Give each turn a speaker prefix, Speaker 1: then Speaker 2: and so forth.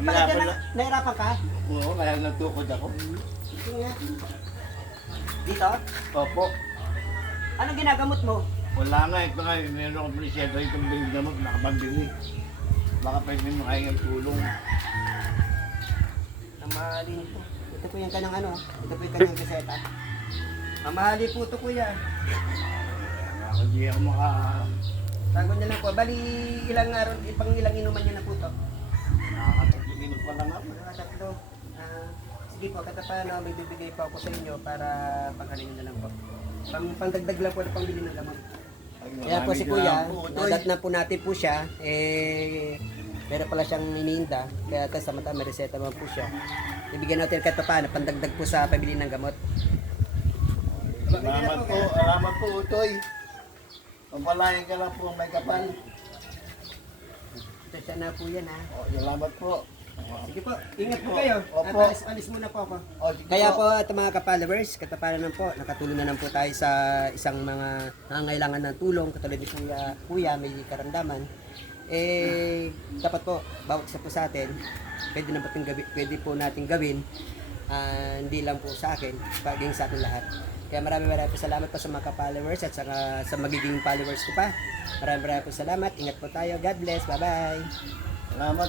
Speaker 1: Bakit ka na,
Speaker 2: na.
Speaker 1: nahirapan ka?
Speaker 2: Oo, kaya nagtukod ako.
Speaker 1: Ito nga. Dito?
Speaker 2: Opo.
Speaker 1: Anong ginagamot mo?
Speaker 2: Wala nga, ito nga, meron akong presyado itong gamot, nakapambili. Baka pwede mo kaya tulong.
Speaker 1: Namahalin po. Ito po yung kanang ano. Ito po yung kanang reseta. Mamahali po ito kuya.
Speaker 2: Ako di ako maka...
Speaker 1: Tago niya lang po. Bali ilang araw, ipang ilang inuman niya na po ito.
Speaker 2: Nakakatigil pa lang ako.
Speaker 1: Mga tatlo. Ah, sige po, katapano, may bibigay po ako sa inyo para panghalin na lang po. Pang, pangdagdag lang po na pangbili ng gamot.
Speaker 2: Ay,
Speaker 1: Kaya po si Kuya, nadat na po natin po siya, eh, meron pala siyang iniinda, kaya ito samantala may reseta naman po siya. Ibigyan natin kahit pa paano, pandagdag po sa pabili ng gamot.
Speaker 2: Salamat po, salamat po, Utoy. Pagpalayan ka lang po may kapal.
Speaker 1: Ito siya na po yan ha.
Speaker 2: O, salamat po.
Speaker 1: Sige po, ingat po kayo.
Speaker 2: Opo.
Speaker 1: At alis, alis muna po ako.
Speaker 2: O, sige
Speaker 1: Kaya po ito mga ka-followers, katapanan lang po, nakatulong na lang po tayo sa isang mga nangangailangan ng tulong, katulad ni Kuya, Kuya may karamdaman. Eh, dapat po, bawat isa po sa atin, pwede, na natin gawin, pwede po natin gawin, ah, hindi lang po sa akin, paging sa atin lahat. Kaya maraming maraming po salamat po sa mga ka-followers at sa, sa magiging followers ko pa. Maraming maraming po salamat. Ingat po tayo. God bless. Bye-bye.
Speaker 2: Salamat